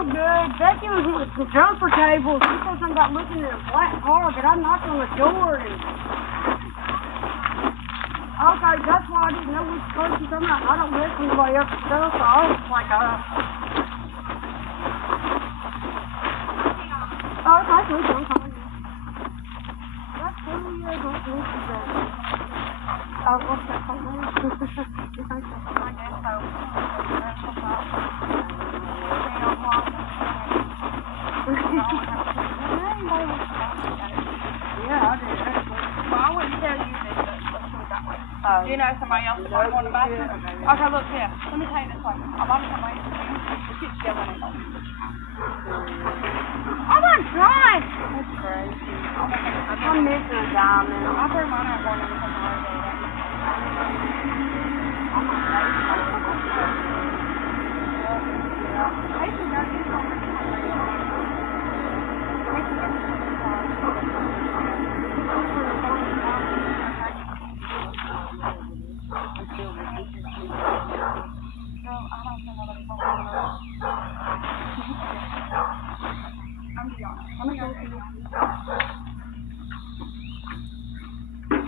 all good. Becky was at the jumper table. She said something about looking at a black car, but I knocked on the door and... Okay, that's why I didn't know which person come out. I don't listen to anybody else's stuff, so I was like, Oh, okay, cool, I'm calling you. That's cool, yeah, don't do that. Oh, what's that called now? You think something like that, so... Yeah, I did. Well, I wouldn't tell you this, but let's put it that way. Do you know somebody else that might want to buy it? Okay, look, yeah. Let me tell you this way. I'm on somebody else. The kids together and all. Oh my gosh! That's crazy. I'm missing a diamond. I threw mine out one of the time. I'm Deonna. Let me go.